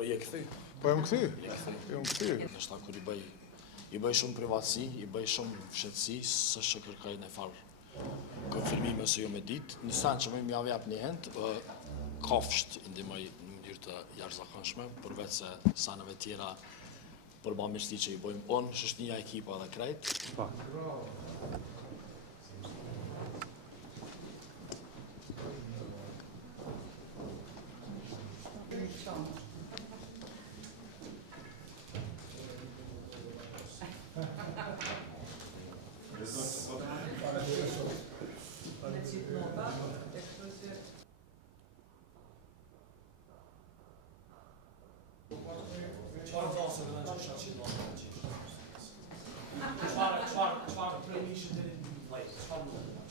Po je kthy. Po jam kthy. Jam kthy. Nështë kur i bëj shumë privatësi, i bëj shumë fshetësi, s'është që kërkoj në farë konfirmime ose jo me ditë. Në sen që më javë jap një hend, kafsht ndihmoj në mënyrë të jashtëzakonshme, përveç se sanave tjera për ba mirësi që i bëjmë on, shoqënia, ekipa dhe krejt. Po.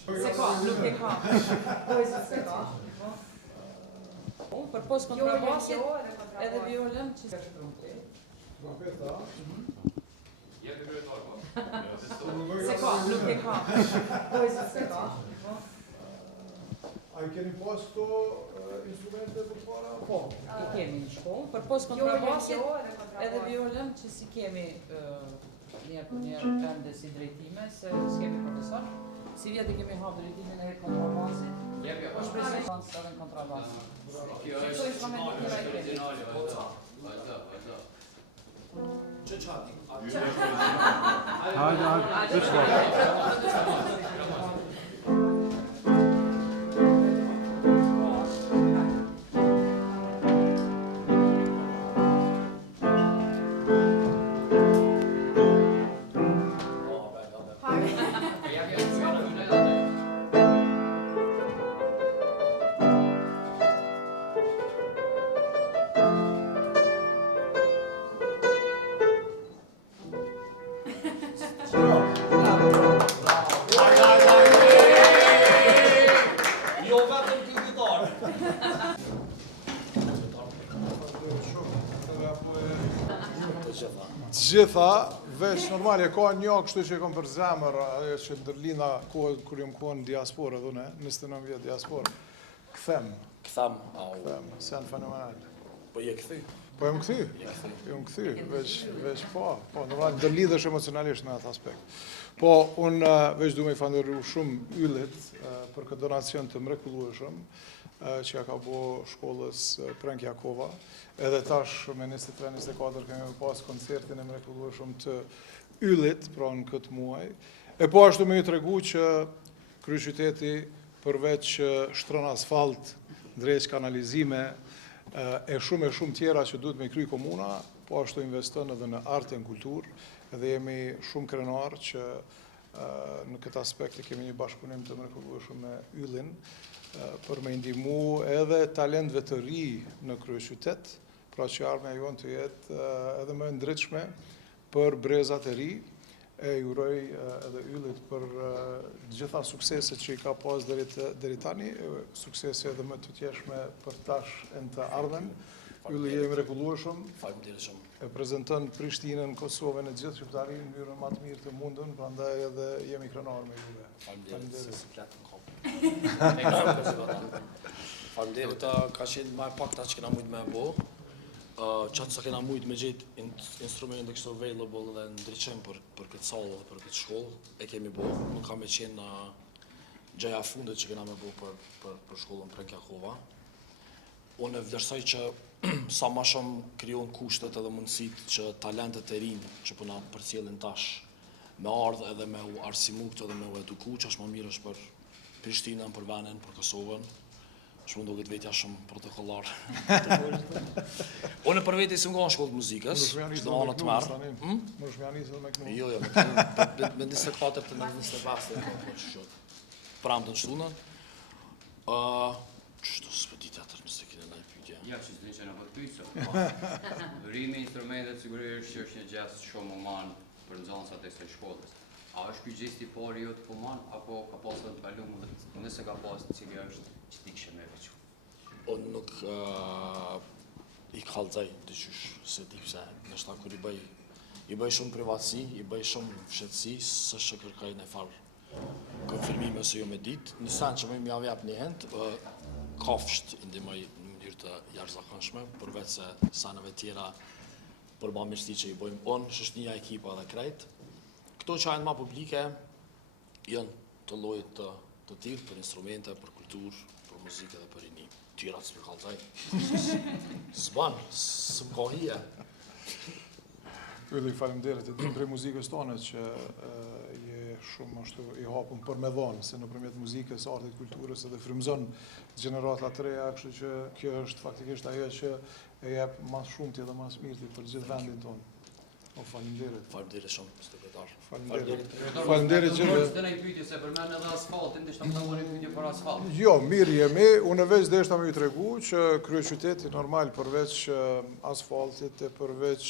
Se ka, nuk e ka. Se ka. Për pos kontrabasit edhe violën që se shtrumti. Se ka, nuk e ka. Se ka. A i keni pas këto instrumente për para? Po. I kemi në shkollë, për pos kontrabasit edhe violën që si kemi njerë për njerë ende si drejtime, se s'kemi profesor. Si vjetë i kemi hapë drejtimin e kontrabasit, është presin dansë edhe në kontrabasit. Kjo është instrumenti originali, vazhdo. Që qati? Gjitha, veç normali, ka një kështu që e kom për zemër, ajo që ndërlina kohën kur jam kohën në diasporë, dhune, 29 vjetë diasporë. Kthem, sen fenomenal. Po je kthy. Po jam kthy. Jam kthy, veç po, normal ndërlidhesh emocionalisht në atë aspekt. Po, unë veç du me i falenderoj shumë yllit për këtë donacion të mrekullueshëm që ja ka bo shkollës Prenk Jakova. Edhe tash me 23-24 kemi pas koncertin e mrekullueshëm të yllit, pra në këtë muaj. E po ashtu me ju tregu që kryeqyteti përveç shtron asfalt, drejt kanalizime e shumë tjera që duhet me kry komuna, po ashtu investon edhe në artë e në kulturë, edhe jemi shumë krenar që në këtë aspekt kemi një bashkëpunim të mrekullueshëm me yllin për me ndihmu edhe talentëve të ri në kryeqytet, pra që ardhmja jonë të jetë edhe më ndritshme për brezat e ri, e juroj edhe yllit për gjitha sukseset që i ka pas deri tani, suksese edhe më të tjeshme për tash e në të ardhmen. Ylli jemi mrekullueshëm, e prezentën Prishtinën, Kosovën e gjithë shqiptarin në mënyrën më të mirë të mundën, prandaj edhe jemi krenar me juve. Faleminderit, ka qenë më pak ta që kena mujt me bo. Qatë sa kena mujt me gjithë instrumente kështu available dhe ndryqim për këtë salë dhe për këtë shkollë, e kemi bo. Nuk ka me qenë gjaja fundet që kena me bo për shkollën Prenk Jakova. Unë e vlerësoj që sa ma shumë kryon kushtet edhe mundësit që talentet e rinë që përna përcjellin tash me ardhë edhe me u arsimu këtë edhe me u eduku, që është më mirë është për Prishtinën, për Venin, për Kosovën. Shumë do këtë vetja shumë protokollar. Unë për veti si më në shkollë të muzikës, që do anë të merë. Më shme janisë edhe me kënu. Jo, me 24 të me 25 pramë të në shtunën. Qështu s'pë ditë atër nëse kine në e pytja. Ja, që s'din që në për pyso. Dhërimi instrumentet sigurisht që është një gjestë shumë uman për nëzonsat e kësaj shkollës. A është kjo gjesti pari jo të kuman, apo ka pasë të kalumë dhe nëse ka pasë cili është që ti kështë me vequ? Unë nuk i kalzaj të qysh, se di pëse, nështë ta kur i bëj shumë privatësi, i bëj shumë fshetësi, s'është që kërkaj në farë konfirmime ose jo me ditë. Në sen që më javë jap një hend, kafsht ndihmoj në mënyrë të jashtëzakonshme, përveç se sanave tjera për mirësi që i bojmë unë, shoqënia, ekipa dhe krejt. Këto që janë ma publike janë të llojit të tillë për instrumente, për kulturë, për muzikë dhe për rini. Tyra s'më kallzaj. S'ban, s'm ka hije. Ylli, faleminderit, e dim prej muzikës tonë që je shumë ashtu i hapur për me dhonë, se nëpërmjet muzikës, artit, kulturës edhe frymëzon gjenerata të reja, kështu që kjo është faktikisht ajo që e jep mas shumti dhe mas mirëti për gjithë vendin tonë. O, faleminderit. Faleminderit shumë, sekretar. Faleminderit. Faleminderit që Të ne pyetje se përmend edhe asfaltin, dhe shtam tavoni pyetje për asfalt. Jo, mirë jemi. Unë veç deshta me ju tregu që kryeqyteti normal përveç asfaltit e përveç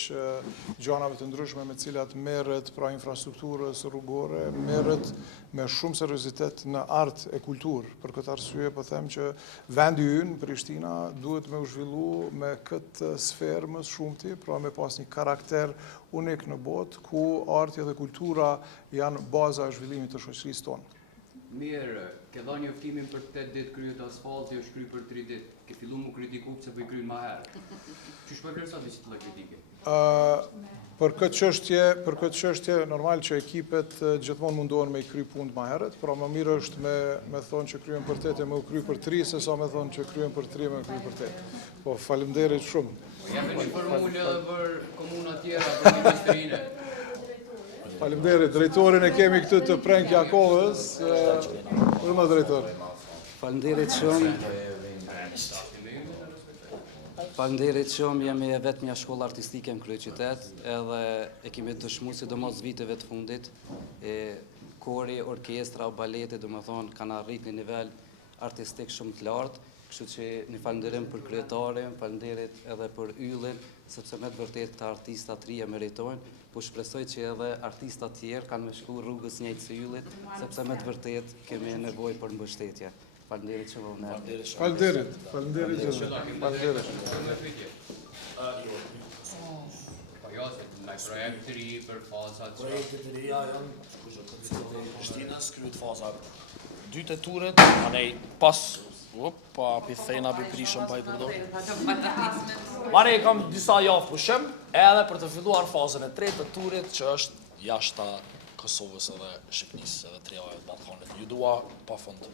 gjanave të ndryshme me cilat merret pra infrastrukturës rrugore, merret me shumë seriozitet në art e kulturë. Për këtë arsye po them që vendi ynë, Prishtina, duhet me u zhvillu me këtë sferë më shumti, pra me pas një karakter unik në botë, ku arti dhe kultura janë baza e zhvillimit të shoqërisë tonë. Mirë, ke dhënë njoftimin për 8 ditë kryet asfalti, është kry për 3 ditë. Ke fillu mu kritiku pse po i kryen më herë. Çish po vlerëson si të lloj kritike? Për këtë çështje normal që ekipet gjithmonë mundohen me i kry punë më herët, pra më mirë është me thonë që kryen për 8 e me u kry për 3, se sa me thonë që kryen për 3 e me u kry për 8. Po, faleminderit shumë. Jam një formulë edhe për komuna tjera, për ministrinë. Faleminderit, drejtorin e kemi këtu të Prenk Jakovës. Urma drejtor. Faleminderit shumë. Faleminderit shumë, jemi e vetmja shkollë artistike në kryeqytet, edhe e kemi dëshmu sidomos viteve të fundit. Kori, orkestra, baleti, domethënë kanë arrit një nivel artistik shumë të lartë. Kështu që një falenderim për kryetarin, falenderit edhe për Yllin, sepse me të vërtet këta artista të rije meritojnë, po shpresoj që edhe artista tjerë kanë me shku rrugës njëjtë si Yllit, sepse me të vërtet kemi nevojë për mbështetje. Falenderit që vëllë nërë. Faleminderit gjithë. Faleminderit. Po jo, se në projekt të ri për fazat që... Projekte të reja janë, shkushë të cilët e Prishtinës, kryet faza 2 të turet, anej pas, pa pithejna pi prishëm pa i përdor. Mare kam disa javë pushim, edhe për të filluar fazën e 3 të turit, që është jashta Kosovës edhe Shqipnisë edhe 3 Balkanit. Ju dua pa fund.